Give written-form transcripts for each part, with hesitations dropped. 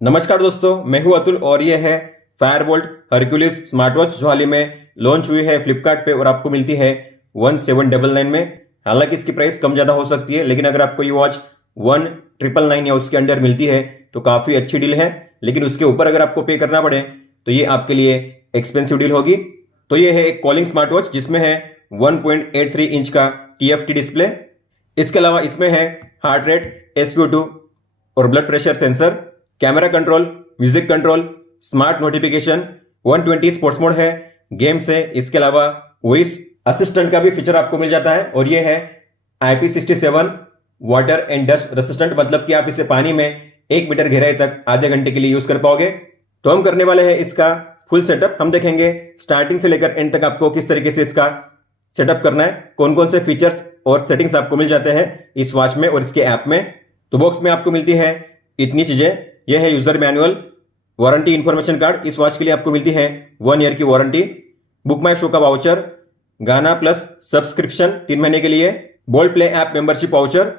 नमस्कार दोस्तों, मैं हूं अतुल और ये है फायरबोल्ट हरक्यूलिस स्मार्ट वॉच जो हाल ही में लॉन्च हुई है फ्लिपकार्ट पे और आपको मिलती है 1799 में। हालांकि इसकी प्राइस कम ज़्यादा हो सकती है, लेकिन अगर आपको ये वॉच 1999 या उसके अंडर मिलती है तो काफ़ी अच्छी डील है। लेकिन उसके ऊपर अगर आपको पे करना पड़े तो ये आपके लिए एक्सपेंसिव डील होगी। तो ये है एक कॉलिंग स्मार्ट वॉच जिसमें है 1.83 इंच का TFT डिस्प्ले। इसके अलावा इसमें है हार्ट रेट, SpO2 और blood pressure sensor, camera control, music control, smart notification, 120 sports mode है, गेम्स है। इसके अलावा वॉइस असिस्टेंट का भी फीचर आपको मिल जाता है और ये है IP67 water and dust resistant, मतलब कि आप इसे पानी में 1 मीटर गहराई तक आधे घंटे के लिए यूज कर पाओगे। तो हम करने वाले हैं इसका फुल सेटअप। हम देखेंगे स्टार्टिंग से लेकर एंड तक आपको किस तरीके से इसका सेटअप करना है, कौन कौन से फीचर्स और सेटिंग्स आपको मिल जाते हैं इस वॉच में और इसके ऐप में। तो बॉक्स में आपको मिलती है इतनी चीजें। यह है user manual, warranty information card, इस वॉच के लिए आपको मिलती है 1 ईयर की वारंटी, बुक माई शो का वाउचर, गाना प्लस सब्सक्रिप्शन 3 महीने के लिए, bolt play app membership voucher.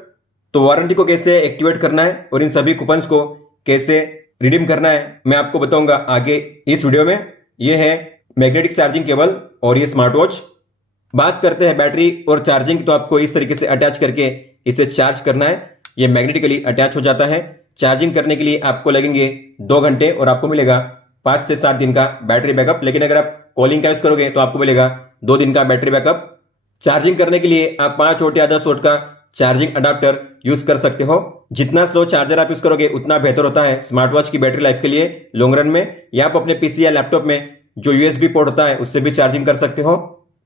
तो वारंटी को कैसे एक्टिवेट करना है और इन सभी कूपन्स को कैसे रिडीम करना है मैं आपको बताऊंगा आगे इस वीडियो में। यह है मैग्नेटिक चार्जिंग केबल और ये स्मार्ट वॉच। बात करते हैं बैटरी और चार्जिंग, तो आपको इस तरीके से अटैच करके इसे चार्ज करना है। ये मैग्नेटिकली अटैच हो जाता है। चार्जिंग करने के लिए आपको लगेंगे 2 घंटे और आपको मिलेगा 5 से 7 दिन का बैटरी बैकअप। लेकिन अगर आप कॉलिंग का यूज करोगे तो आपको मिलेगा 2 दिन का बैटरी बैकअप। चार्जिंग करने के लिए आप 5 वोल्ट या 10 वोल्ट का चार्जिंग अडाप्टर यूज कर सकते हो। जितना स्लो चार्जर आप यूज करोगे उतना बेहतर होता है स्मार्ट वॉच की बैटरी लाइफ के लिए लॉन्ग रन में। या आप अपने PC या लैपटॉप में जो USB पोर्ट होता है उससे भी चार्जिंग कर सकते हो।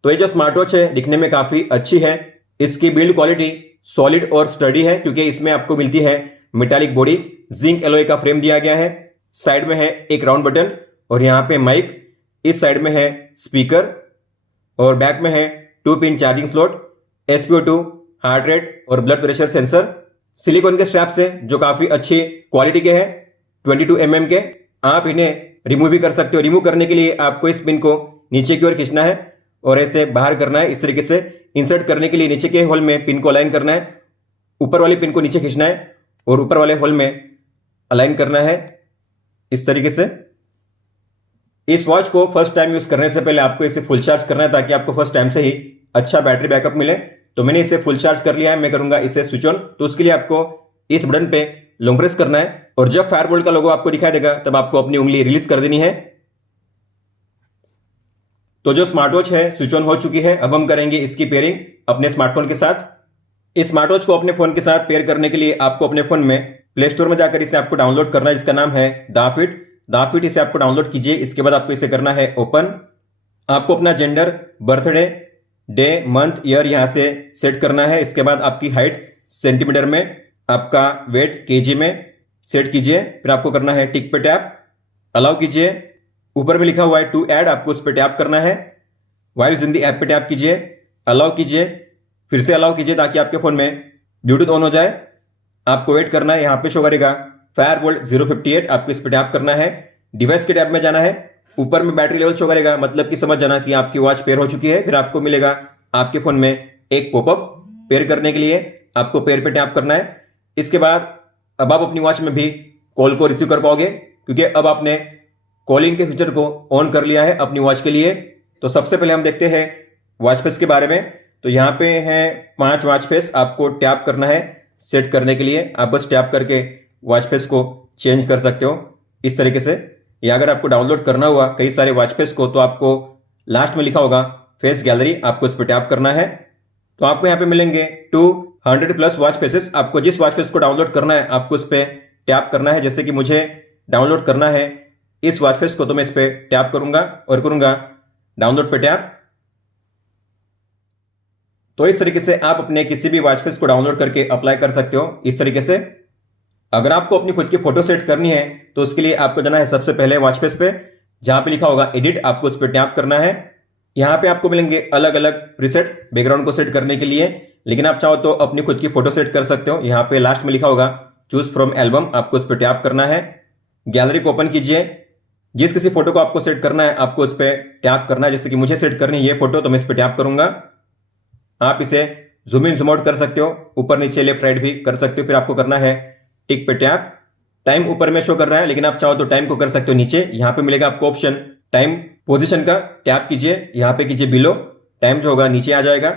तो ये जो स्मार्ट वॉच है दिखने में काफी अच्छी है। इसकी बिल्ड क्वालिटी सॉलिड और स्टडी है क्योंकि इसमें आपको मिलती है मेटालिक बॉडी, जिंक एलॉय का फ्रेम दिया गया है। साइड में है एक राउंड बटन और यहाँ पे माइक, इस साइड में है स्पीकर और बैक में है 2 pin charging slot, SpO2, heart rate और ब्लड प्रेशर सेंसर। सिलिकॉन के स्ट्रैप्स है जो काफी अच्छी क्वालिटी के हैं, 22 mm के। आप इन्हें रिमूव भी कर सकते हो। रिमूव करने के लिए आपको इस पिन को नीचे की ओर खींचना है और ऐसे बाहर करना है। इस तरीके से इंसर्ट करने के लिए नीचे के होल में पिन को अलाइन करना है, ऊपर वाली पिन को नीचे खींचना है और ऊपर वाले होल में अलाइन करना है इस तरीके से। इस वॉच को फर्स्ट टाइम यूज करने से पहले आपको इसे फुल चार्ज करना है ताकि आपको फर्स्ट टाइम से ही अच्छा बैटरी बैकअप मिले। तो मैंने इसे फुल चार्ज कर लिया है। मैं करूंगा इसे स्विच ऑन। तो उसके लिए आपको इस बटन पे लॉन्ग प्रेस करना है और जब फायरबोल्ट का लोगो आपको दिखाई देगा तब आपको अपनी उंगली रिलीज कर देनी है। तो जो स्मार्ट वॉच है स्विच ऑन हो चुकी है। अब हम करेंगे इसकी पेयरिंग अपने स्मार्टफोन के साथ। इस स्मार्ट वॉच को अपने फोन के साथ पेयर करने के लिए आपको अपने फोन में प्ले स्टोर में जाकर इसे आपको डाउनलोड करना है, जिसका नाम है दाफिट। इसे आपको डाउनलोड कीजिए। इसके बाद आपको इसे करना है ओपन। आपको अपना gender, birthday, day, month, year यहां से सेट करना है। इसके बाद आपकी हाइट सेंटीमीटर में, आपका वेट KG में सेट कीजिए। फिर आपको करना है टिक पे टैप, अलाउ कीजिए। ऊपर में लिखा हुआ है टू ऐड, आपको उस पर टैप करना है। वाइल यूजिंग द ऐप पे टैप कीजिए, अलाउ कीजिए, फिर से अलाउ कीजिए ताकि आपके फोन में ब्लूटूथ ऑन हो जाए। आपको वेट करना है। यहाँ पे शो करेगा फायरबोल्ट 058, आपको इस पर टैप करना है। डिवाइस के टैब में जाना है, ऊपर में बैटरी लेवल शो करेगा, मतलब कि समझ जाना कि आपकी वॉच पेयर हो चुकी है। फिर आपको मिलेगा आपके फोन में एक पॉपअप। पेयर करने के लिए आपको पेयर पे टैप करना है। इसके बाद अब आप अपनी वॉच में भी कॉल को रिसीव कर पाओगे क्योंकि अब आपने कॉलिंग के फीचर को ऑन कर लिया है अपनी वॉच के लिए। तो सबसे पहले हम देखते हैं वॉच फेस के बारे में। तो यहाँ पे है 5 वॉच फेस, आपको टैप करना है सेट करने के लिए। आप बस टैप करके वॉच फेस को चेंज कर सकते हो इस तरीके से। या अगर आपको डाउनलोड करना हुआ कई सारे वॉच फेस को तो आपको लास्ट में लिखा होगा फेस गैलरी, आपको इस पर टैप करना है। तो आपको यहाँ पे मिलेंगे 200+ वॉच फेसेस। आपको जिस वॉच फेस को डाउनलोड करना है आपको इस पर टैप करना है। जैसे कि मुझे डाउनलोड करना है इस वॉच फेस को, तो मैं इस पर टैप करूंगा और करूंगा डाउनलोड पे टैप। तो इस तरीके से आप अपने किसी भी वॉच फेस को डाउनलोड करके अप्लाई कर सकते हो इस तरीके से। अगर आपको अपनी खुद की फोटो सेट करनी है तो उसके लिए आपको जाना है सबसे पहले वॉच फेस पे, जहां पे लिखा होगा एडिट, आपको उस पर टैप करना है। यहां पे आपको मिलेंगे अलग अलग प्रीसेट बैकग्राउंड को सेट करने के लिए, लेकिन आप चाहो तो अपनी खुद की फोटो सेट कर सकते हो। यहाँ पे लास्ट में लिखा होगा चूज फ्रॉम एल्बम, आपको उस पर टैप करना है। गैलरी को ओपन कीजिए। जिस किसी फोटो को आपको सेट करना है आपको उस पर टैप करना है। जैसे कि मुझे सेट करनी है ये फोटो, तो मैं इस पर टैप करूंगा। आप इसे जूम इन जूम आउट कर सकते हो, ऊपर नीचे लेफ्ट राइट भी कर सकते हो। फिर आपको करना है टिक पे टैप टाइम ऊपर में शो कर रहा है, लेकिन आप चाहो तो टाइम को कर सकते हो नीचे। यहाँ पे मिलेगा आपको ऑप्शन टाइम पोजीशन का, टैप कीजिए, यहाँ पे कीजिए बिलो, टाइम जो होगा नीचे आ जाएगा।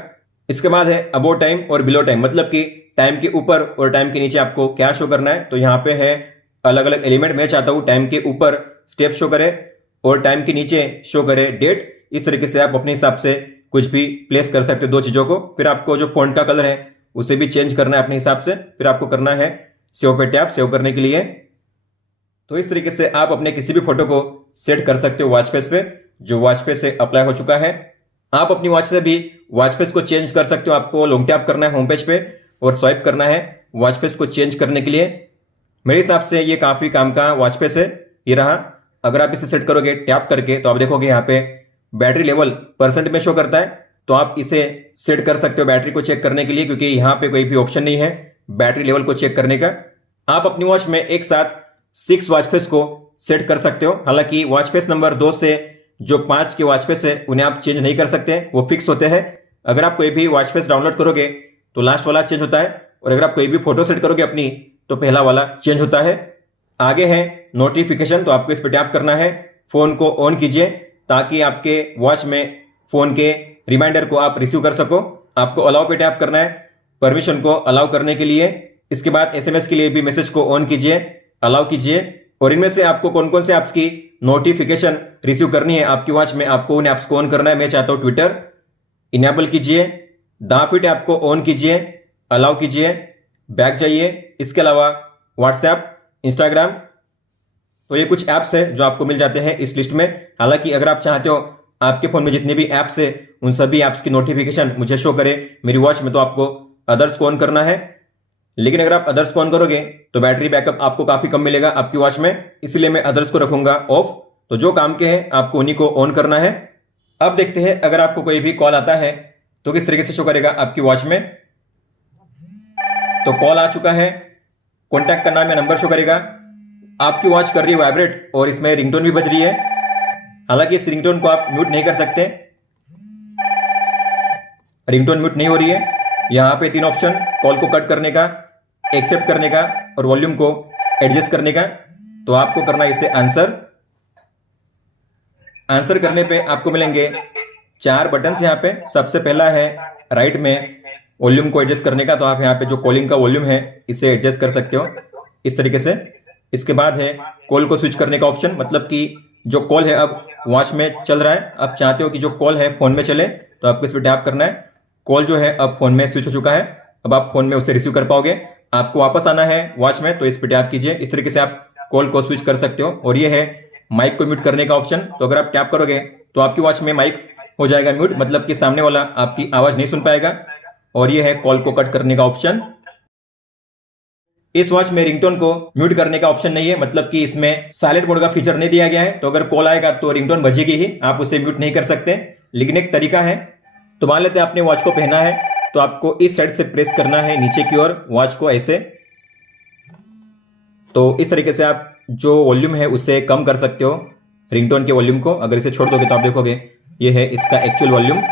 इसके बाद है अबो टाइम और बिलो टाइम, मतलब कि टाइम के ऊपर और टाइम के नीचे आपको क्या शो करना है। तो यहाँ पे है अलग अलग एलिमेंट। मैं चाहता हूँ टाइम के ऊपर स्टेप शो करे और टाइम के नीचे शो करे डेट। इस तरीके से आप अपने हिसाब से कुछ भी प्लेस कर सकते हो दो चीजों को। फिर आपको जो फॉन्ट का कलर है उसे भी चेंज करना है अपने हिसाब से। फिर आपको करना है सेव पे टैप, सेव करने के लिए। तो इस तरीके से आप अपने किसी भी फोटो को सेट कर सकते हो वॉच फेस पे, जो वॉच फेस से अप्लाई हो चुका है। आप अपनी वॉच से भी वॉच फेस को चेंज कर सकते हो। आपको लॉन्ग टैप करना है होम पेज पे और स्वाइप करना है वॉच फेस को चेंज करने के लिए। मेरे हिसाब से ये काफी काम का वॉच फेस है। ये रहा। अगर आप इसे सेट करोगे टैप करके तो आप देखोगे यहाँ पे बैटरी लेवल परसेंट में शो करता है। तो आप इसे सेट कर सकते हो बैटरी को चेक करने के लिए, क्योंकि यहाँ पे कोई भी ऑप्शन नहीं है बैटरी लेवल को चेक करने का। आप अपनी वॉच में एक साथ 6 वॉच फेस को सेट कर सकते हो। हालांकि वॉच फेस नंबर 2 से जो 5 के वॉच फेस है उन्हें आप चेंज नहीं कर सकते, वो फिक्स होते हैं। अगर आप कोई भी वॉच फेस डाउनलोड करोगे तो लास्ट वाला चेंज होता है, और अगर आप कोई भी फोटो सेट करोगे अपनी तो पहला वाला चेंज होता है। आगे है नोटिफिकेशन, तो आपको इस पर टैप करना है। फोन को ऑन कीजिए ताकि आपके वॉच में फोन के रिमाइंडर को आप रिसीव कर सको। आपको अलाउ पे टैप करना है परमिशन को अलाउ करने के लिए। इसके बाद एसएमएस के लिए भी मैसेज को ऑन कीजिए, अलाउ कीजिए। और इनमें से आपको कौन कौन से ऐप्स की नोटिफिकेशन रिसीव करनी है आपकी वॉच में, आपको उन ऐप्स को ऑन करना है। मैं चाहता हूं ट्विटर, इनेबल कीजिए। दाफिट ऐप को ऑन कीजिए, अलाउ कीजिए, बैक जाइए। इसके अलावा व्हाट्सएप, इंस्टाग्राम, तो ये कुछ ऐप्स है जो आपको मिल जाते हैं इस लिस्ट में। हालांकि अगर आप चाहते हो आपके फोन में जितने भी ऐप्स है उन सभी ऐप्स की नोटिफिकेशन मुझे शो करे मेरी वॉच में, तो आपको अदर्स को ऑन करना है। लेकिन अगर आप अदर्स को ऑन करोगे तो बैटरी बैकअप आपको काफी कम मिलेगा आपकी वॉच में, इसलिए मैं अदर्स को रखूंगा ऑफ। तो जो काम के हैं आपको उन्हीं को ऑन करना है। अब देखते हैं अगर आपको कोई भी कॉल आता है तो किस तरीके से शो करेगा आपकी वॉच में। तो कॉल आ चुका है, कॉन्टैक्ट का नाम या नंबर शो करेगा। आपकी वॉच कर रही है वाइब्रेट और इसमें रिंगटोन भी बज रही है। हालांकि इस रिंगटोन को आप म्यूट नहीं कर सकते, रिंगटोन म्यूट नहीं हो रही है। यहां पे 3 ऑप्शन, कॉल को कट करने का, एक्सेप्ट करने का और वॉल्यूम को एडजस्ट करने का। तो आपको करना है इसे आंसर। आंसर करने पे आपको मिलेंगे 4 बटन यहाँ पे। सबसे पहला है राइट में वॉल्यूम को एडजस्ट करने का, तो आप यहाँ पे जो कॉलिंग का वॉल्यूम है इसे एडजस्ट कर सकते हो इस तरीके से। इसके बाद है कॉल को स्विच करने का ऑप्शन, मतलब कि जो कॉल है अब वॉच में चल रहा है, आप चाहते हो कि जो कॉल है फोन में चले, तो आपको इस पर टैप करना है। कॉल जो है अब फोन में स्विच हो चुका है, अब आप फोन में उसे रिसीव कर पाओगे। आपको वापस आना है वॉच में, तो इस पर टैप कीजिए। इस तरीके से आप कॉल को स्विच कर सकते हो। और ये है माइक को म्यूट करने का ऑप्शन, तो अगर आप टैप करोगे तो आपकी वॉच में माइक हो जाएगा म्यूट, मतलब कि सामने वाला आपकी आवाज नहीं सुन पाएगा। और ये है कॉल को कट करने का ऑप्शन। इस वॉच में रिंगटोन को म्यूट करने का ऑप्शन नहीं है, मतलब कि इसमें साइलेंट मोड का फीचर नहीं दिया गया है। तो अगर कॉल आएगा तो रिंगटोन बजेगी ही, आप उसे म्यूट नहीं कर सकते। लेकिन एक तरीका है। तो मान लेते हैं आपने वॉच को पहना है, तो आपको इस साइड से प्रेस करना है नीचे की ओर वॉच को ऐसे। तो इस तरीके से आप जो वॉल्यूम है उसे कम कर सकते हो रिंगटोन के वॉल्यूम को। अगर इसे छोड़ दोगे तो आप देखोगे ये है इसका एक्चुअल वॉल्यूम।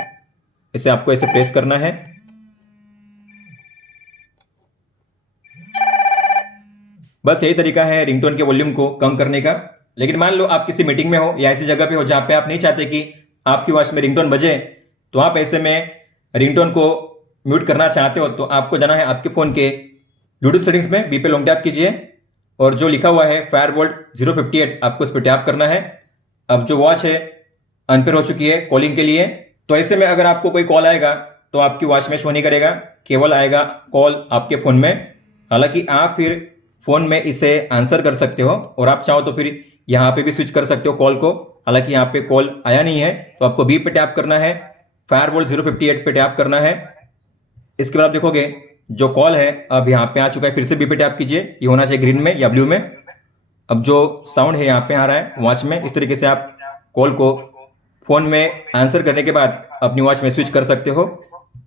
इसे आपको ऐसे प्रेस करना है। बस यही तरीका है रिंगटोन के वॉल्यूम को कम करने का। लेकिन मान लो आप किसी मीटिंग में हो या ऐसी जगह पे हो जहां पे आप नहीं चाहते कि आपकी वॉच में रिंगटोन बजे, तो आप ऐसे में रिंगटोन को म्यूट करना चाहते हो तो आपको जाना है आपके फोन के ब्लूटूथ सेटिंग्स में, बी पे लॉन्ग टैप कीजिए और जो लिखा हुआ है फायरबोल्ट 058 आपको इस पर टैप करना है। अब जो वॉच है अनपेयर हो चुकी है कॉलिंग के लिए। तो ऐसे में अगर आपको कोई कॉल आएगा तो आपकी वॉच में शो नहीं करेगा, केवल आएगा कॉल आपके फोन में। हालांकि आप फिर फोन में इसे आंसर कर सकते हो और आप चाहो तो फिर यहाँ पे भी स्विच कर सकते हो कॉल को। हालांकि यहाँ पे कॉल आया नहीं है, तो आपको बी पे टैप करना है, फायरबोल्ट 058 पे टैप करना है। इसके बाद आप देखोगे जो कॉल है अब यहाँ पे आ चुका है। फिर से बी पे टैप कीजिए, ये होना चाहिए ग्रीन में या ब्लू में। अब जो साउंड है यहाँ पे आ रहा है वॉच में। इस तरीके से आप कॉल को फोन में आंसर करने के बाद अपनी वॉच में स्विच कर सकते हो,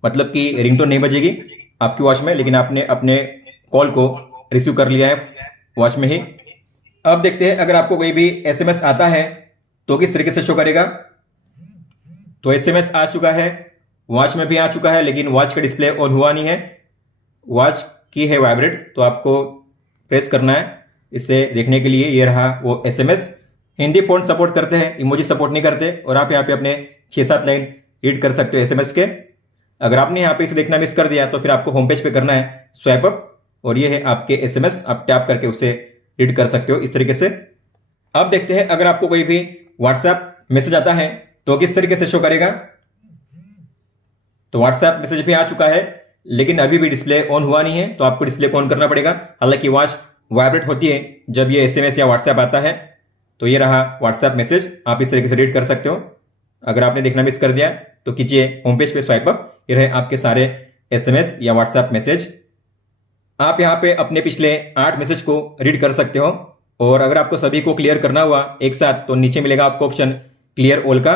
मतलब कि रिंगटोन नहीं बजेगी आपकी वॉच में, लेकिन आपने अपने कॉल को रिसीव कर लिया है वॉच में ही। अब देखते हैं अगर आपको कोई भी एसएमएस आता है तो किस तरीके से शो करेगा। तो एसएमएस आ चुका है, वॉच में भी आ चुका है, लेकिन वॉच का डिस्प्ले ऑन हुआ नहीं है। वॉच की है वाइब्रेट, तो आपको प्रेस करना है इसे देखने के लिए ये रहा वो एसएमएस। हिंदी फ़ॉन्ट सपोर्ट करते हैं, इमोजी सपोर्ट नहीं करते। और आप यहाँ पे अपने 6-7 लाइन रीड कर सकते हो एसएमएस के। अगर आपने यहाँ पे इसे देखना मिस कर दिया तो फिर आपको होम पेज पे करना है स्वाइप अप, और ये है आपके एसएमएस। आप टैप करके उसे रीड कर सकते हो इस तरीके से। अब देखते हैं अगर आपको कोई भी व्हाट्सएप मैसेज आता है तो किस तरीके से शो करेगा। तो व्हाट्सएप मैसेज भी आ चुका है, लेकिन अभी भी डिस्प्ले ऑन हुआ नहीं है, तो आपको डिस्प्ले को ऑन करना पड़ेगा। हालांकि वॉच वाइब्रेट होती है जब ये एसएमएस या व्हाट्सएप आता है। तो ये रहा व्हाट्सएप मैसेज, आप इस तरीके से रीड कर सकते हो। अगर आपने देखना मिस कर दिया तो कीजिए होम पेज पे स्वाइप अप, ये रहे आपके सारे एसएमएस या व्हाट्सएप मैसेज। आप यहाँ पे अपने पिछले 8 मैसेज को रीड कर सकते हो। और अगर आपको सभी को क्लियर करना हुआ एक साथ तो नीचे मिलेगा आपको ऑप्शन क्लियर ऑल का।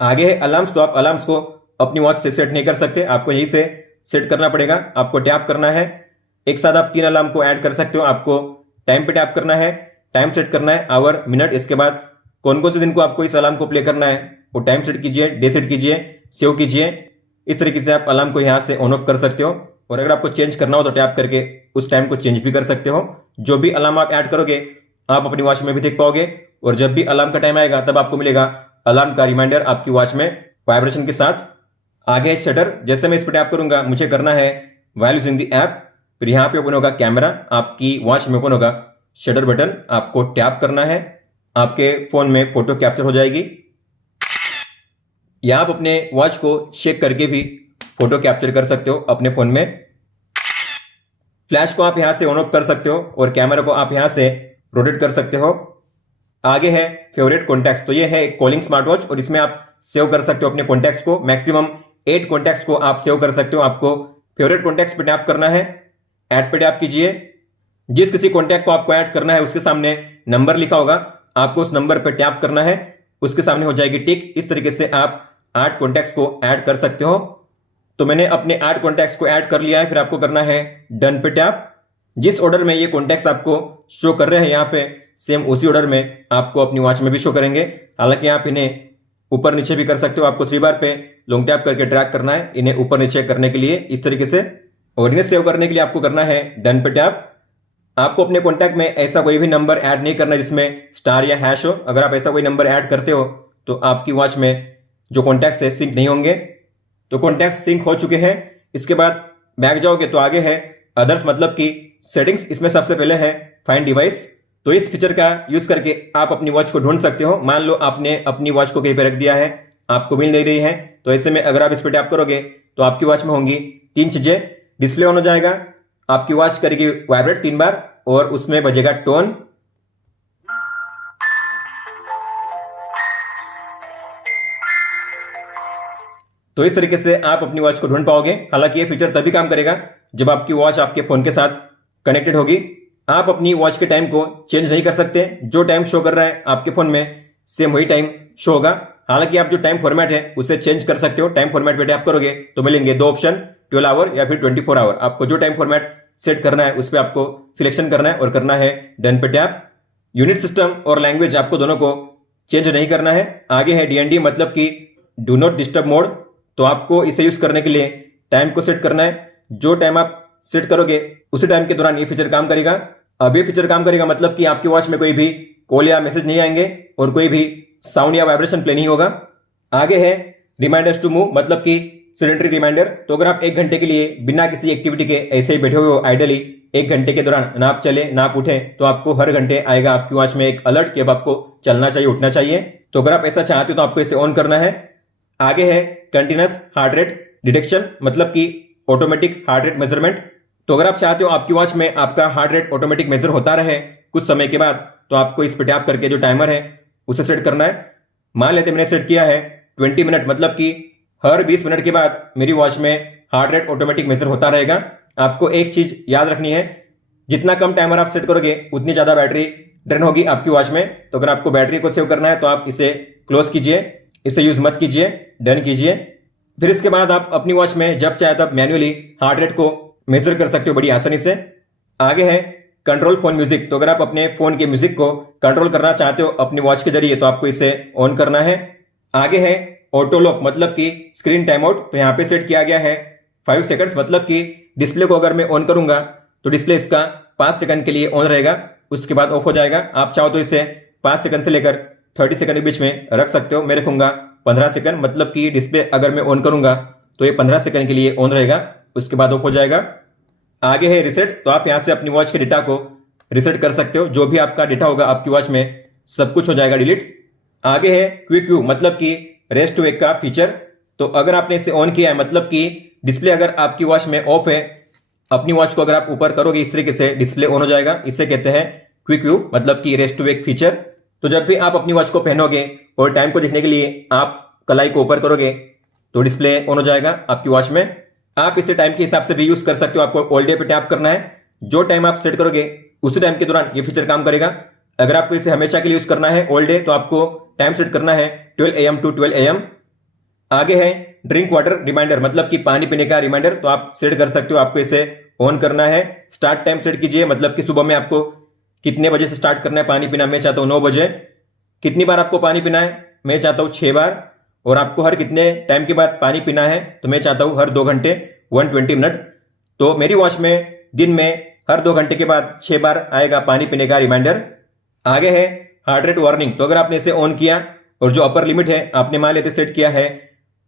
आगे है अलार्म्स, तो आप अलार्म्स को अपनी वॉच से सेट नहीं कर सकते, आपको यहीं से सेट करना पड़ेगा। आपको टैप करना है, एक साथ आप 3 अलार्म को ऐड कर सकते हो। आपको टाइम पे टैप करना है, टाइम सेट करना है आवर मिनट। इसके बाद कौन कौन से दिन को आपको इस अलार्म को प्ले करना है वो टाइम सेट कीजिए, डे सेट कीजिए, सेव कीजिए। इस तरीके से आप अलार्म को यहाँ से ऑन ऑफ कर सकते हो। और अगर आपको चेंज करना हो तो टैप करके उस टाइम को चेंज भी कर सकते हो। जो भी अलार्म आप ऐड करोगे आप अपनी वॉच में भी देख पाओगे, और जब भी अलार्म का टाइम आएगा तब आपको मिलेगा अलार्म का रिमाइंडर आपकी वॉच में वाइब्रेशन के साथ। आगे है शटर, जैसे मैं इस पर टैप करूंगा मुझे करना है व्हाइल यूजिंग द ऐप। फिर यहाँ पे ओपन होगा कैमरा, आपकी वॉच में ओपन होगा शटर बटन, आपको टैप करना है, आपके फोन में फोटो कैप्चर हो जाएगी। या आप अपने वॉच को शेक करके भी फोटो कैप्चर कर सकते हो अपने फोन में। फ्लैश को आप यहां से ऑन ऑफ कर सकते हो और कैमरा को आप यहां से रोटेट कर सकते हो। आगे है फेवरेट कॉन्टैक्ट्स, तो ये है एक कॉलिंग स्मार्ट वॉच और इसमें आप सेव कर सकते हो अपने कॉन्टैक्ट्स को। मैक्सिमम 8 कॉन्टैक्ट्स को आप सेव कर सकते हो। आपको फेवरेट कॉन्टैक्ट्स पे टैप करना है, ऐड पे टैप कीजिए। जिस किसी कॉन्टैक्ट को आपको ऐड करना है उसके सामने नंबर लिखा होगा, आपको उस नंबर पे टैप करना है, उसके सामने हो जाएगी टिक। इस तरीके से आप 8 कॉन्टैक्ट्स को ऐड कर सकते हो। तो मैंने अपने 8 कॉन्टैक्ट्स को ऐड कर लिया है। फिर आपको करना है डन पे टैप। जिस ऑर्डर में ये कॉन्टैक्ट्स आपको शो कर रहे हैं यहाँ पे, सेम उसी ऑर्डर में आपको अपनी वॉच में भी शो करेंगे। हालांकि आप इन्हें ऊपर नीचे भी कर सकते हो। आपको 3 बार पे लॉन्ग टैप करके ड्रैग करना है इन्हें ऊपर नीचे करने के लिए इस तरीके से। और इन्हें सेव करने के लिए आपको करना है डन पे टैप। आपको अपने कॉन्टैक्ट में ऐसा कोई भी नंबर ऐड नहीं करना जिसमें स्टार या हैश हो। अगर आप ऐसा कोई नंबर ऐड करते हो तो आपकी वॉच में जो कॉन्टैक्ट्स है सिंक नहीं होंगे। तो कॉन्टैक्ट सिंक हो चुके हैं। इसके बाद बैक जाओगे तो आगे है अदर्स, मतलब कि सेटिंग्स। इसमें सबसे पहले है फाइंड डिवाइस। तो इस फीचर का यूज करके आप अपनी वॉच को ढूंढ सकते हो। मान लो आपने अपनी वॉच को कहीं पे रख दिया है, आपको मिल नहीं रही है, तो ऐसे में अगर आप इस पर टैप करोगे तो आपकी वॉच में होंगी 3 चीजें। डिस्प्ले ऑन हो जाएगा, आपकी वॉच करेगी वाइब्रेट 3 बार और उसमें बजेगा टोन। तो इस तरीके से आप अपनी वॉच को ढूंढ पाओगे। हालांकि ये फीचर तभी काम करेगा जब आपकी वॉच आपके फोन के साथ कनेक्टेड होगी। आप अपनी वॉच के टाइम को चेंज नहीं कर सकते। जो टाइम शो कर रहा है आपके फोन में सेम वही टाइम शो होगा। हालांकि आप जो टाइम फॉर्मेट है उसे चेंज कर सकते हो। टाइम फॉर्मेट पे टैप करोगे तो मिलेंगे 2 ऑप्शन, 12 आवर या फिर 24 आवर। आपको जो टाइम फॉर्मेट सेट करना है उस पर आपको सिलेक्शन करना है और करना है डन पे टैप। यूनिट सिस्टम और लैंग्वेज आपको दोनों को चेंज नहीं करना है। आगे है डीएनडी, मतलब कि डू नॉट डिस्टर्ब मोड। तो आपको इसे यूज करने के लिए टाइम को सेट करना है। जो टाइम आप सेट करोगे उसी टाइम के दौरान ये फीचर काम करेगा। अब ये फीचर काम करेगा मतलब कि आपकी वॉच में कोई भी कॉल या मैसेज नहीं आएंगे और कोई भी साउंड या वाइब्रेशन प्ले नहीं होगा। आगे है रिमाइंडर्स टू मूव, मतलब कि सेडेंटरी रिमाइंडर। तो अगर आप 1 घंटे के लिए बिना किसी एक्टिविटी के ऐसे ही बैठे हुए हो आइडली, 1 घंटे के दौरान ना आप चले ना आप उठे, तो आपको हर घंटे आएगा आपकी वॉच में एक अलर्ट कि अब आपको चलना चाहिए, उठना चाहिए। तो अगर आप ऐसा चाहते हो तो आपको इसे ऑन करना है। आगे है कंटिन्यूअस हार्ट रेट डिटेक्शन, मतलब कि ऑटोमेटिक हार्ट रेट मेजरमेंट। तो अगर आप चाहते हो आपकी वॉच में आपका हार्ट रेट ऑटोमेटिक मेजर होता रहे कुछ समय के बाद, तो आपको इस पर टैप करके जो टाइमर है उसे सेट करना है। मान लेते मैंने सेट किया है 20 मिनट, मतलब कि हर 20 मिनट के बाद मेरी वॉच में हार्ट रेट ऑटोमेटिक मेजर होता रहेगा। आपको एक चीज याद रखनी है, जितना कम टाइमर आप सेट करोगे उतनी ज्यादा बैटरी ड्रेन होगी आपकी वॉच में। तो अगर आपको बैटरी को सेव करना है तो आप इसे क्लोज कीजिए, इसे यूज मत कीजिए, डन कीजिए। फिर इसके बाद आप अपनी वॉच में जब चाहे तब मैन्युअली हार्ट रेट को मेजर कर सकते हो बड़ी आसानी से। आगे है कंट्रोल फोन म्यूजिक। तो अगर आप अपने फोन के म्यूजिक को कंट्रोल करना चाहते हो अपनी वॉच के जरिए तो आपको इसे ऑन करना है। आगे है ऑटो लॉक, मतलब कि स्क्रीन टाइम आउट। तो यहाँ पे सेट किया गया है 5 सेकंड्स, मतलब कि डिस्प्ले को अगर मैं ऑन करूंगा तो डिस्प्ले इसका 5 सेकंड के लिए ऑन रहेगा। उसके बाद ऑफ हो जाएगा। आप चाहो तो इसे 5 सेकंड से लेकर 30 सेकंड के बीच में रख सकते हो। मैं रखूंगा 15 सेकंड, मतलब कि डिस्प्ले अगर मैं ऑन करूंगा तो ये 15 सेकंड के लिए ऑन रहेगा, उसके बाद ऑफ हो जाएगा। आगे है रिसेट, तो आप यहां से अपनी वॉच के डेटा को रिसेट कर सकते हो। जो भी आपका डेटा होगा आपकी वॉच में सब कुछ हो जाएगा डिलीट। आगे है क्विक व्यू, मतलब कि रेस्ट टू वेक का फीचर। तो अगर आपने इसे ऑन किया है, मतलब कि डिस्प्ले अगर आपकी वॉच में ऑफ है, अपनी वॉच को अगर आप ऊपर करोगे इस तरीके से डिस्प्ले ऑन हो जाएगा। इसे कहते हैं क्विक व्यू, मतलब कि रेस्ट टू वेक फीचर। तो जब भी आप अपनी वॉच को पहनोगे और टाइम को देखने के लिए आप कलाई को ऊपर करोगे तो डिस्प्ले ऑन हो जाएगा आपकी वॉच में। आप इसे टाइम के हिसाब से भी यूज कर सकते हो। आपको ऑल डे पे टैप करना है, जो टाइम आप सेट करोगे उसी टाइम के दौरान ये फीचर काम करेगा। अगर आपको इसे हमेशा के लिए यूज करना है ऑल डे, तो आपको टाइम सेट करना है 12 AM to 12 AM। आगे है ड्रिंक वाटर रिमाइंडर, मतलब कि पानी पीने का रिमाइंडर, तो आप सेट कर सकते हो। आपको इसे ऑन करना है। स्टार्ट टाइम सेट कीजिए, मतलब कि सुबह में आपको कितने बजे से स्टार्ट करना है पानी पीना। मैं चाहता हूं 9 बजे। कितनी बार आपको पानी पीना है, मैं चाहता हूं 6 बार। और आपको हर कितने टाइम के बाद पानी पीना है, तो मैं चाहता हूं हर 2 घंटे 120 मिनट। तो मेरी वॉच में दिन में हर 2 घंटे के बाद 6 बार आएगा पानी पीने का रिमाइंडर। आगे है हार्ट रेट वार्निंग, तो अगर आपने इसे ऑन किया और जो अपर लिमिट है आपने मान लेते सेट किया है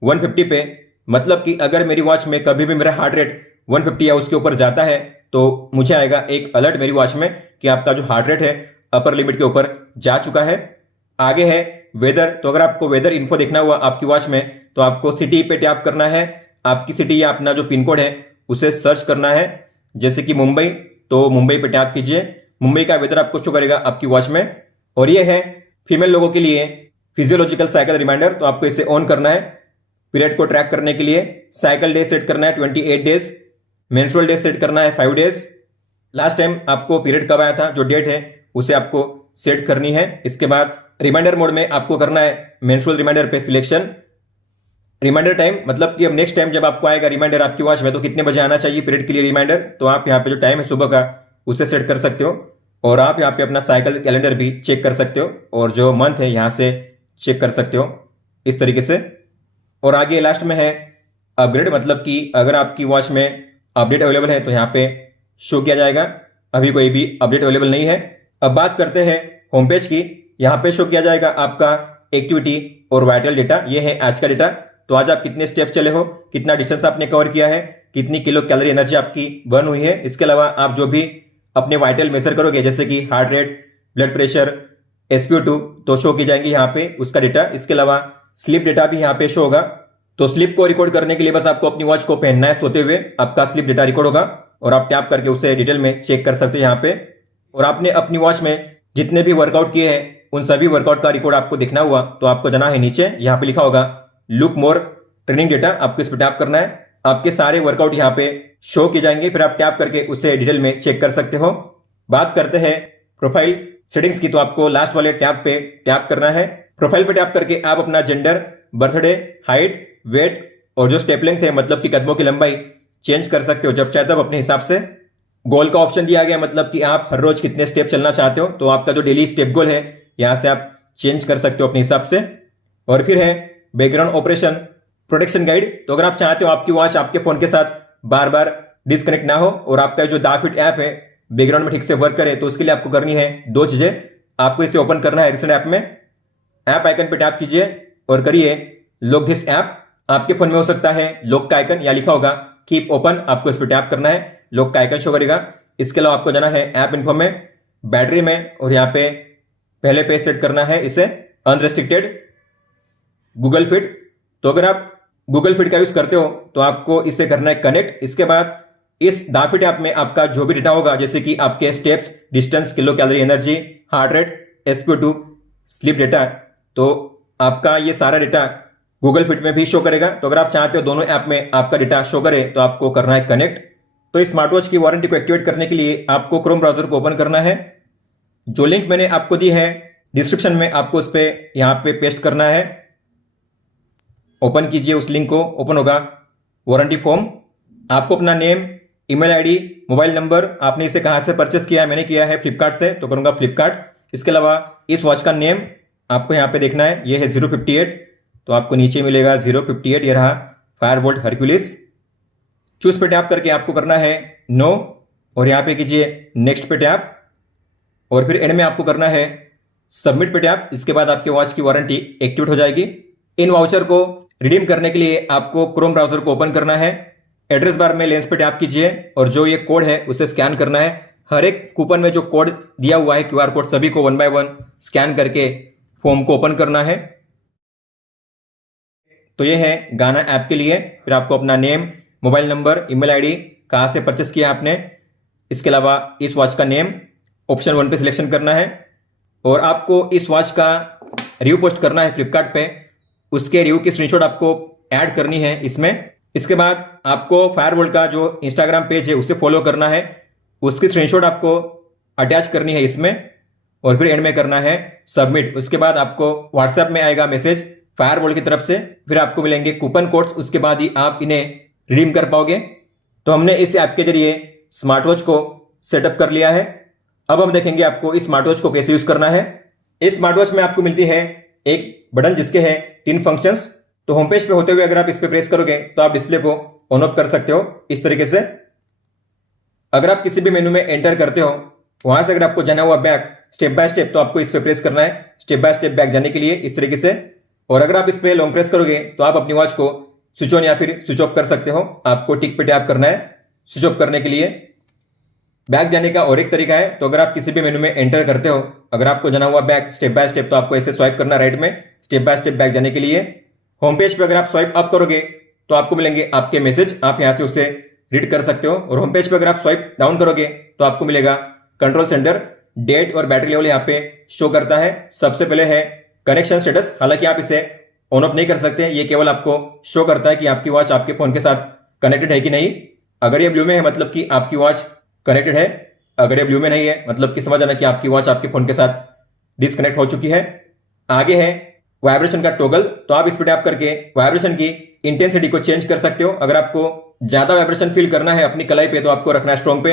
150 पे, मतलब कि अगर मेरी वॉच में कभी भी मेरा हार्ट रेट 150 या उसके ऊपर जाता है तो मुझे आएगा एक अलर्ट मेरी वॉच में कि आपका जो हार्ट रेट है अपर लिमिट के ऊपर जा चुका है। आगे है वेदर, तो अगर आपको वेदर इन्फो देखना हुआ आपकी वॉच में तो आपको सिटी पे टैप करना है। आपकी सिटी या अपना जो पिन कोड है उसे सर्च करना है, जैसे कि मुंबई, तो मुंबई पे टैप कीजिए। मुंबई का वेदर आपको शो करेगा आपकी वॉच में। और ये है फीमेल लोगों के लिए फिजियोलॉजिकल साइकिल रिमाइंडर, तो आपको इसे ऑन करना है। पीरियड को ट्रैक करने के लिए साइकिल डे सेट करना है 28 डेज, मेंस्ट्रुअल डे सेट करना है 5 डेज। लास्ट टाइम आपको पीरियड कब आया था, जो डेट है उसे आपको सेट करनी है। इसके बाद रिमाइंडर मोड में आपको करना है मेंस्ट्रुअल रिमाइंडर पे सिलेक्शन। रिमाइंडर टाइम, मतलब कि अब नेक्स्ट टाइम जब आपको आएगा रिमाइंडर आपकी वॉच में तो कितने बजे आना चाहिए पीरियड के लिए रिमाइंडर, तो आप यहाँ पे जो टाइम है सुबह का उसे सेट कर सकते हो। और आप यहाँ पे अपना साइकिल कैलेंडर भी चेक कर सकते हो और जो मंथ है यहाँ से चेक कर सकते हो इस तरीके से। और आगे लास्ट में है अपग्रेड, मतलब कि अगर आपकी वॉच में अपडेट अवेलेबल है तो यहाँ पे शो किया जाएगा। अभी कोई भी अपडेट अवेलेबल नहीं है। अब बात करते हैं होम पेज की। यहाँ पे शो किया जाएगा आपका एक्टिविटी और वाइटल डेटा। ये है आज का डेटा, तो आज आप कितने स्टेप चले हो, कितना डिस्टेंस आपने कवर किया है, कितनी किलो कैलोरी एनर्जी आपकी बर्न हुई है। इसके अलावा आप जो भी अपने वाइटल मेजर करोगे जैसे कि heart rate, blood pressure, SpO2, तो शो की जाएंगी यहाँ पे उसका डेटा। इसके अलावा स्लीप डेटा भी यहाँ पे शो होगा। तो स्लीप को रिकॉर्ड करने के लिए बस आपको अपनी वॉच को पहनना है सोते हुए, आपका स्लीप डेटा रिकॉर्ड होगा और आप टैप करके उसे डिटेल में चेक कर सकते हैं यहाँ पे। और आपने अपनी वॉच में जितने भी वर्कआउट किए हैं उन सभी वर्कआउट का रिकॉर्ड आपको देखना हुआ तो आपको जाना है नीचे, यहाँ पे लिखा होगा लुक मोर ट्रेनिंग डेटा, आपको इस पर टैप करना है। आपके सारे वर्कआउट यहाँ पे शो किए जाएंगे, फिर आप टैप करके उसे डिटेल में चेक कर सकते हो। बात करते हैं प्रोफाइल सेटिंग्स की, तो आपको लास्ट वाले टैब पे टैप करना है। प्रोफाइल पे टैप करके आप अपना जेंडर, बर्थडे, हाइट, वेट और जो स्टेप लेंथ है, मतलब कि कदमों की लंबाई चेंज कर सकते हो जब चाहे तब अपने हिसाब से। गोल का ऑप्शन दिया गया, मतलब कि आप हर रोज कितने स्टेप चलना चाहते हो, तो आपका जो डेली स्टेप गोल है यहां से आप चेंज कर सकते हो अपने हिसाब से। और फिर है बैकग्राउंड ऑपरेशन प्रोटेक्शन गाइड, तो अगर आप चाहते हो आपकी वॉच आपके फोन के साथ बार बार डिस्कनेक्ट ना हो और आपका जो दाफिट ऐप है बैकग्राउंड में ठीक से वर्क करे, तो उसके लिए आपको करनी है 2 चीजें। आपको इसे ओपन करना है रिसेंट ऐप में, ऐप आइकन पे टैप कीजिए और करिए लॉक दिस ऐप। आपके फोन में हो सकता है लॉक का आइकन या लिखा होगा कीप ओपन, आपको इस पर टैप करना है, लॉक का आइकन शो करेगा। इसके अलावा आपको जाना है ऐप इन्फो में, बैटरी में, और यहाँ पे पहले पे सेट करना है इसे अनरेस्ट्रिक्टेड गूगल फिट। तो अगर आप गूगल फिट का यूज करते हो तो आपको इसे करना है कनेक्ट। इसके बाद इस दाफिट ऐप में आपका जो भी डेटा होगा, जैसे कि आपके steps, distance, kilo calorie energy, heart rate, SpO2, sleep data, तो आपका ये सारा डेटा गूगल फिट में भी शो करेगा। तो अगर आप चाहते हो दोनों ऐप में आपका डेटा शो करे तो आपको करना है कनेक्ट। तो इस स्मार्ट वॉच की वारंटी को एक्टिवेट करने के लिए आपको क्रोम ब्राउजर को ओपन करना है। जो लिंक मैंने आपको दी है डिस्क्रिप्शन में, आपको उस पर यहाँ पे पेस्ट करना है। ओपन कीजिए उस लिंक को, ओपन होगा वारंटी फॉर्म। आपको अपना name, email ID, mobile number, आपने इसे कहाँ से परचेस किया है, मैंने किया है फ्लिपकार्ट से तो करूंगा फ्लिपकार्ट। इसके अलावा इस वॉच का नेम आपको यहाँ पे देखना है, ये है 058, तो आपको नीचे मिलेगा 058, ये रहा फायरबोल्ट हरक्यूलिस। चूज पे टैप करके आपको करना है नो और यहाँ पे कीजिए नेक्स्ट पे टैप। और फिर एंड में आपको करना है सबमिट पे टैप। इसके बाद आपके वॉच की वारंटी एक्टिवेट हो जाएगी। इन वाउचर को रिडीम करने के लिए आपको क्रोम ब्राउजर को ओपन करना है, एड्रेस बार में लेंस पे टैप कीजिए और जो ये कोड है उसे स्कैन करना है। हर एक कूपन में जो कोड दिया हुआ है QR कोड, सभी को 1 बाय 1 स्कैन करके फॉर्म को ओपन करना है। तो ये है गाना ऐप के लिए। फिर आपको अपना name, mobile number, email ID, कहाँ से परचेस किया आपने, इसके अलावा इस वॉच का नेम ऑप्शन 1 पे सिलेक्शन करना है और आपको इस वॉच का रिव्यू पोस्ट करना है फ्लिपकार्ट पे। उसके रिव्यू की स्क्रीनशॉट आपको ऐड करनी है इसमें। इसके बाद आपको फायरबोल्ट का जो इंस्टाग्राम पेज है उसे फॉलो करना है, उसकी स्क्रीनशॉट आपको अटैच करनी है इसमें और फिर एंड में करना है सबमिट। उसके बाद आपको व्हाट्सएप में आएगा मैसेज फायरबोल्ट की तरफ से, फिर आपको मिलेंगे कूपन कोड्स, उसके बाद ही आप इन्हें रिडीम कर पाओगे। तो हमने इस ऐप के जरिए स्मार्ट वॉच को सेटअप कर लिया है। अब हम देखेंगे आपको इस स्मार्ट वॉच को कैसे यूज करना है। इस स्मार्ट वॉच में आपको मिलती है एक बटन जिसके है 3 फंक्शंस। तो होम पेज पे होते हुए अगर आप इस पे प्रेस करोगे तो आप डिस्प्ले को ऑन ऑफ कर सकते हो इस तरीके से। अगर आप किसी भी मेनू में एंटर करते हो, वहां से अगर आपको जाना हुआ बैक स्टेप बाय स्टेप, तो आपको इस पे प्रेस करना है स्टेप बाय स्टेप बैक जाने के लिए इस तरीके से। और अगर आप इस पे लॉन्ग प्रेस करोगे तो आप अपनी वॉच को स्विच ऑन या फिर स्विच ऑफ कर सकते हो। आपको टिक पे टैप करना है स्विच ऑफ करने के लिए। बैक जाने का और एक तरीका है, तो अगर आप किसी भी मेनू में एंटर करते हो, अगर आपको जाना हुआ बैक स्टेप बाय स्टेप, तो आपको ऐसे स्वाइप करना राइट में स्टेप बाय स्टेप बैक जाने के लिए। होम पेज पे अगर आप स्वाइप अप करोगे तो आपको मिलेंगे आपके मैसेज, आप यहां से उसे रीड कर सकते हो। और होम पेज पे अगर आप स्वाइप डाउन करोगे तो आपको मिलेगा कंट्रोल सेंटर, डेट और बैटरी लेवल यहाँ पे शो करता है। सबसे पहले है कनेक्शन स्टेटस, हालांकि आप इसे ऑन ऑफ नहीं कर सकते, ये केवल आपको शो करता है कि आपकी वॉच आपके फोन के साथ कनेक्टेड है कि नहीं। अगर ये ब्लू में है मतलब कि आपकी वॉच कनेक्टेड है, अगर ये ब्लू में नहीं है मतलब कि समझ आना कि आपकी वॉच आपके फोन के साथ डिस्कनेक्ट हो चुकी है। आगे है वाइब्रेशन का टॉगल, तो आप इस पर टैप करके वाइब्रेशन की इंटेंसिटी को चेंज कर सकते हो। अगर आपको ज्यादा वाइब्रेशन फील करना है अपनी कलाई पे तो आपको रखना है स्ट्रॉन्ग पे,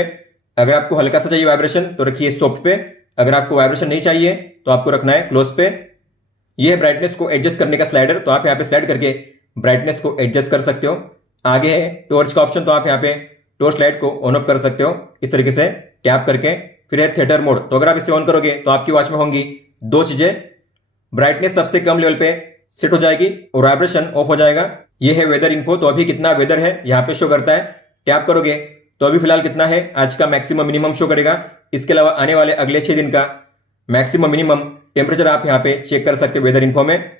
अगर आपको हल्का सा चाहिए वाइब्रेशन तो रखिए सॉफ्ट पे, अगर आपको वाइब्रेशन नहीं चाहिए तो आपको रखना है क्लोज पे। यह है ब्राइटनेस को एडजस्ट करने का स्लाइडर, तो आप यहाँ पे स्लाइड करके ब्राइटनेस को एडजस्ट कर सकते हो। आगे है टॉर्च का ऑप्शन, तो आप यहाँ पे टॉर्च लाइट को ऑन ऑफ कर सकते हो इस तरीके से टैप करके। फिर है थिएटर मोड, तो अगर आप इसे ऑन करोगे तो आपकी वॉच में होंगी 2 चीजें, ब्राइटनेस सबसे कम लेवल पे सेट हो जाएगी और वाइब्रेशन ऑफ हो जाएगा। ये है वेदर इन्फो, तो अभी कितना वेदर है यहाँ पे शो करता है। टैप करोगे तो अभी फिलहाल कितना है, आज का मैक्सिमम मिनिमम शो करेगा। इसके अलावा आने वाले अगले 6 दिन का मैक्सिमम मिनिमम टेम्परेचर आप यहाँ पे चेक कर सकते हो वेदर इन्फो में।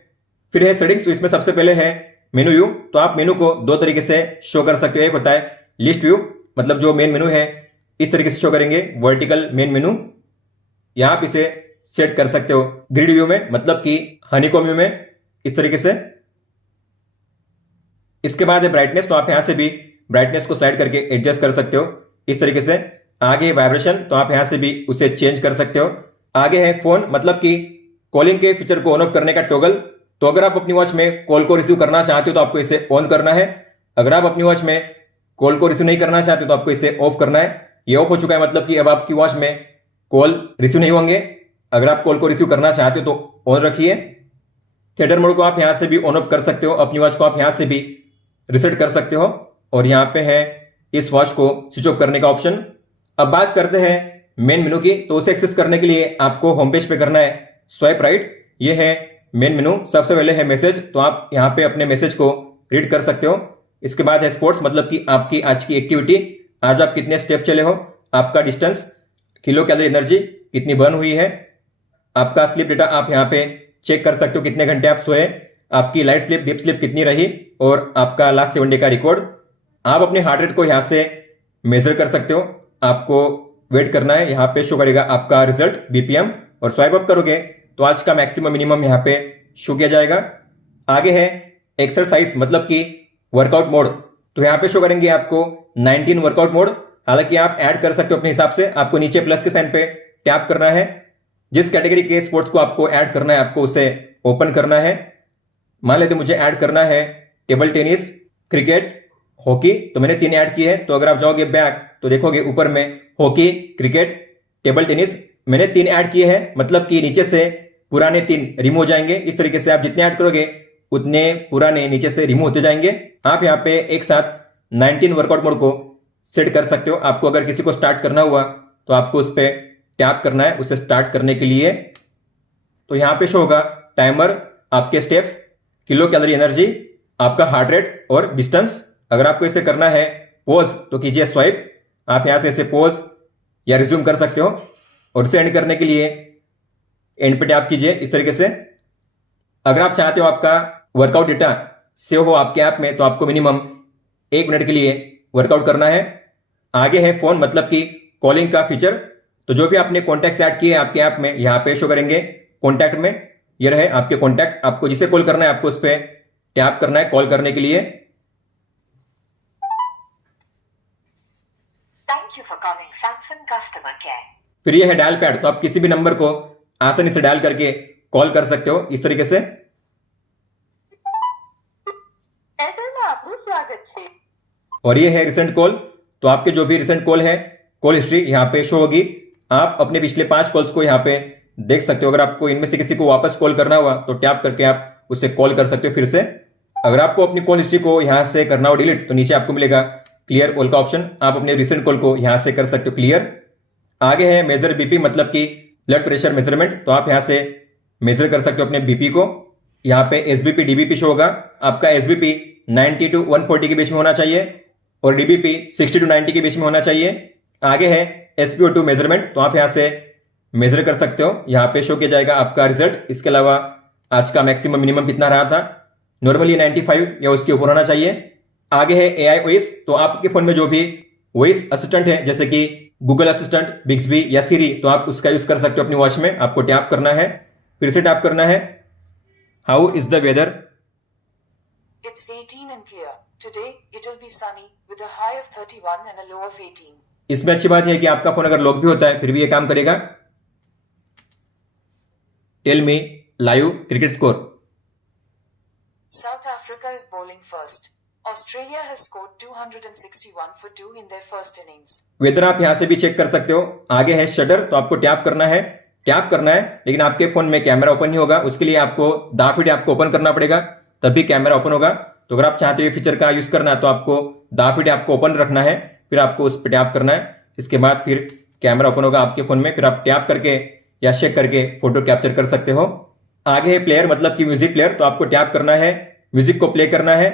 फिर है सेटिंग्स, इसमें सबसे पहले है मेनू व्यू, तो आप मेनू को 2 तरीके से शो कर सकते हो। एक होता है लिस्ट व्यू, मतलब जो मेन मेनू है इस तरीके से शो करेंगे, वर्टिकल मेन मेनू, यहां आप इसे सेट कर सकते हो। ग्रिड व्यू में मतलब कि हनीकॉम व्यू में इस तरीके से। इसके बाद है ब्राइटनेस, तो आप यहां से भी ब्राइटनेस को स्लाइड करके एडजस्ट कर सकते हो इस तरीके से। आगे वाइब्रेशन, तो आप यहां से भी उसे चेंज कर सकते हो। आगे है फोन, मतलब कि कॉलिंग के फीचर को ऑन ऑफ करने का टॉगल, तो अगर आप अपनी वॉच में कॉल को रिसीव करना चाहते हो तो आपको इसे ऑन करना है। अगर आप अपनी वॉच में कॉल को रिसीव नहीं करना चाहते तो आपको इसे ऑफ करना है। ये ऑफ हो चुका है, मतलब कि अब आपकी वॉच में कॉल रिसीव नहीं होंगे। अगर आप कॉल को रिसीव करना चाहते हो तो ऑन रखिए। थिएटर मोड को आप यहां से भी ऑन ऑफ कर सकते हो, अपनी वॉच को आप यहां से भी रिसेट कर सकते हो। और यहां पे है इस वॉच को स्विच ऑफ करने का ऑप्शन। अब बात करते हैं मेन मेनू की, तो उसे एक्सेस करने के लिए आपको होम पेज पे करना है स्वाइप राइट। ये है मेन मेनू। सबसे पहले है मैसेज, तो आप यहां पे अपने मैसेज को रीड कर सकते हो। इसके बाद है स्पोर्ट्स, मतलब कि आपकी आज की एक्टिविटी, आज आप कितने स्टेप चले हो, आपका डिस्टेंस, किलो कैलोरी एनर्जी कितनी बर्न हुई है, आपका स्लीप डेटा आप यहाँ पे चेक कर सकते हो, कितने घंटे आप सोए, आपकी लाइट स्लीप डीप स्लीप कितनी रही, और आपका लास्ट 7 डे का रिकॉर्ड। आप अपने हार्ट रेट को यहाँ से मेजर कर सकते हो। आपको वेट करना है, यहाँ पे शो करेगा आपका रिजल्ट बीपीएम, और स्वाइप अप करोगे तो आज का मैक्सिमम मिनिमम यहाँ पे शो किया जाएगा। आगे है एक्सरसाइज, मतलब कि वर्कआउट मोड, तो यहाँ पे शो करेंगे आपको 19 वर्कआउट मोड। हालांकि आप ऐड कर सकते हो अपने हिसाब से, आपको नीचे प्लस के साइन पे टैप करना है। जिस कैटेगरी के स्पोर्ट्स को आपको ऐड करना है आपको उसे ओपन करना है। मान लेते मुझे ऐड करना है टेबल टेनिस, क्रिकेट, हॉकी, तो मैंने 3 ऐड किए हैं। तो अगर आप जाओगे बैक तो देखोगे ऊपर में हॉकी, क्रिकेट, टेबल टेनिस मैंने 3 ऐड किए हैं, मतलब कि नीचे से पुराने 3 रिमूव हो जाएंगे। इस तरीके से आप जितने ऐड करोगे उतने पुराने नीचे से रिमूव होते जाएंगे। आप यहाँ पे एक साथ 19 वर्कआउट मोड को सेट कर सकते हो। आपको अगर किसी को स्टार्ट करना हुआ तो आपको उस पर टैप करना है उसे स्टार्ट करने के लिए। तो यहाँ पे शो होगा टाइमर, आपके स्टेप्स, किलो कैलोरी एनर्जी, आपका हार्ट रेट और डिस्टेंस। अगर आपको इसे करना है पॉज तो कीजिए स्वाइप, आप यहाँ से इसे पॉज या रिज्यूम कर सकते हो। और इसे एंड करने के लिए एंड पे टैप कीजिए इस तरीके से। अगर आप चाहते हो आपका वर्कआउट डेटा सेव हो आपके ऐप में तो आपको मिनिमम 1 मिनट के लिए वर्कआउट करना है। आगे है फोन मतलब कि कॉलिंग का फीचर। तो जो भी आपने कॉन्टैक्ट ऐड किए आपके ऐप में यहाँ पे शो करेंगे कॉन्टैक्ट में। ये रहे आपके कॉन्टैक्ट, आपको जिसे कॉल करना है आपको उस पर टैप करना है कॉल करने के लिए। Thank you for calling Samsung customer care. फिर ये है डायल पैड, तो आप किसी भी नंबर को आसानी से डायल करके कॉल कर सकते हो इस तरीके से। और ये है रिसेंट कॉल, तो आपके जो भी रिसेंट कॉल है कॉल हिस्ट्री यहाँ पे शो होगी। आप अपने पिछले 5 कॉल्स को यहाँ पे देख सकते हो। अगर आपको इनमें से किसी को वापस कॉल करना हुआ तो टैप करके आप उससे कॉल कर सकते हो फिर से। अगर आपको अपनी कॉल हिस्ट्री को यहाँ से करना हो डिलीट तो नीचे आपको मिलेगा क्लियर ऑल का ऑप्शन, आप अपने रिसेंट कॉल को यहाँ से कर सकते हो क्लियर। आगे है मेजर बीपी मतलब कि ब्लड प्रेशर मेजरमेंट, तो आप यहाँ से मेजर कर सकते हो अपने बीपी को। यहाँ पे एसबीपी डीबीपी शो होगा, आपका एसबीपी 90 to 140 के बीच में होना चाहिए और डीबीपी 60 to 90 के बीच में होना चाहिए। आगे है SpO2 मेजरमेंट, तो आप यहाँ से मेजर कर सकते हो, यहाँ पे शो किया जाएगा आपका रिजल्ट। इसके अलावा आज का मैक्सिमम मिनिमम कितना रहा था, नॉर्मली 95 या उसके ऊपर होना चाहिए। आगे है AI वॉइस, तो आपके फोन में जो भी वॉइस असिस्टेंट है जैसे कि गूगल असिस्टेंट, बिक्सबी या सीरी, तो आप उसका यूज कर सकते हो अपनी वॉच में। आपको टैप करना है, फिर से टैप करना है how is the weather. It's 18 and clear. Today it'll be sunny with a high of 31 and a low of 18. इसमें अच्छी बात यह है कि आपका फोन अगर लॉक भी होता है फिर भी ये काम करेगा। Tell me live cricket score. South Africa is bowling first. Australia has scored 261 for 2 in their first innings. Weather आप यहां से भी चेक कर सकते हो। आगे है शटर, तो आपको टैप करना है, लेकिन आपके फोन में कैमरा ओपन नहीं होगा, उसके लिए आपको दाफिड ऐप को ओपन करना पड़ेगा तभी कैमरा ओपन होगा। तो अगर आप चाहते हो ये फीचर का यूज करना है तो आपको दाफिड ऐप को ओपन रखना है, फिर आपको उस पर टैप करना है। इसके बाद फिर कैमरा ओपन होगा आपके फोन में, फिर आप टैप करके या शेक करके फोटो कैप्चर कर सकते हो। आगे है प्लेयर मतलब कि म्यूजिक प्लेयर, तो आपको टैप करना है, म्यूजिक को प्ले करना है।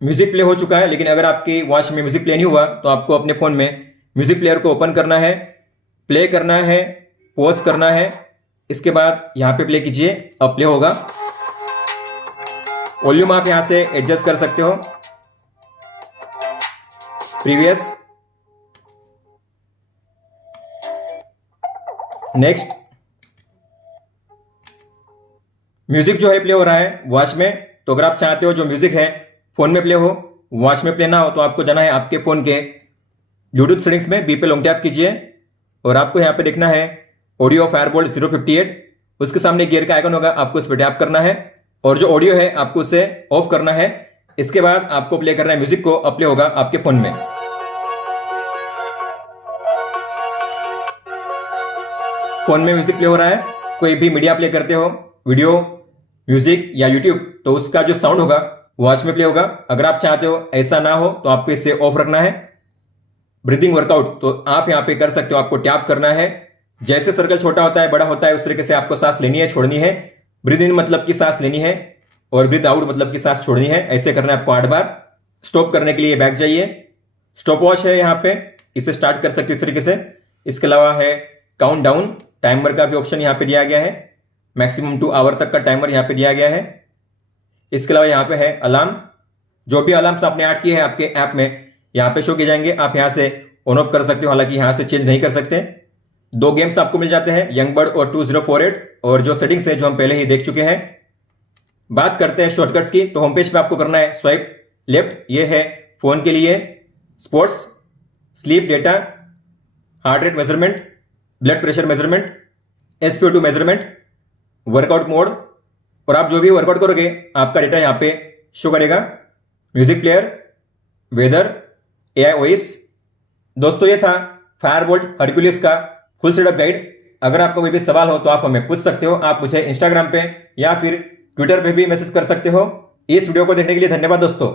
म्यूजिक प्ले हो चुका है, लेकिन अगर आपकी वॉच में म्यूजिक प्ले नहीं हुआ तो आपको अपने फोन में म्यूजिक प्लेयर को ओपन करना है, प्ले करना है, पॉज करना है। इसके बाद यहां पे प्ले कीजिए, अब प्ले होगा। वॉल्यूम आप यहां से एडजस्ट कर सकते हो, प्रीवियस, नेक्स्ट। म्यूजिक जो है प्ले हो रहा है वॉच में, तो अगर आप चाहते हो जो म्यूजिक है फोन में प्ले हो वॉच में प्ले ना हो तो आपको जाना है आपके फोन के ब्लूटूथ सेटिंग्स में, बी पे लॉन्ग टैप कीजिए और आपको यहां पे देखना है ऑडियो फायरबोल्ट 058। उसके सामने गियर का आइकन होगा, आपको उस पर टैप करना है और जो ऑडियो है आपको उसे ऑफ करना है। इसके बाद आपको प्ले करना है म्यूजिक को, अब प्ले होगा आपके फोन में। फोन में म्यूजिक प्ले हो रहा है, कोई भी मीडिया प्ले करते हो, वीडियो, म्यूजिक या यूट्यूब, तो उसका जो साउंड होगा वॉच में प्ले होगा। अगर आप चाहते हो ऐसा ना हो तो आपको इसे ऑफ रखना है। ब्रीदिंग वर्कआउट, तो आप यहां पे कर सकते हो, आपको टैप करना है। जैसे सर्कल छोटा होता है बड़ा होता है उस तरीके से आपको सांस लेनी है, छोड़नी है। ब्रीद इन मतलब की सांस लेनी है और ब्रीद आउट मतलब की सांस छोड़नी है। ऐसे करना है आपको 8 बार। स्टॉप करने के लिए बैक जाइए, स्टॉप वॉच है यहाँ पे, इसे स्टार्ट कर सकते हो इस तरीके से। इसके अलावा है काउंट डाउन, टाइमर का भी ऑप्शन यहाँ पे दिया गया है, मैक्सिमम 2 आवर तक का टाइमर यहाँ पे दिया गया है। इसके अलावा यहाँ पे है अलार्म, जो भी अलार्म्स आपने ऐड किए हैं आपके ऐप में यहाँ पे शो किए जाएंगे, आप यहाँ से ऑन ऑफ कर सकते हो, हालांकि यहाँ से चेंज नहीं कर सकते। 2 गेम्स आपको मिल जाते हैं, यंग बर्ड और 2048, और जो सेटिंग्स है जो हम पहले ही देख चुके हैं। बात करते हैं शॉर्टकट्स की, तो होम पेज पे आपको करना है स्वाइप लेफ्ट, ये है फोन के लिए sports, sleep data, heart rate measurement, blood pressure measurement, SpO2 measurement, workout mode, और आप जो भी वर्कआउट करोगे आपका डेटा यहाँ पे शो करेगा। Music player, weather, AI voice. दोस्तों ये था फायरबोल्ट हरक्यूलिस का फुल सेटअप गाइड। अगर आपका कोई भी सवाल हो तो आप हमें पूछ सकते हो, आप मुझे इंस्टाग्राम पे या फिर ट्विटर पे भी मैसेज कर सकते हो। इस वीडियो को देखने के लिए धन्यवाद दोस्तों।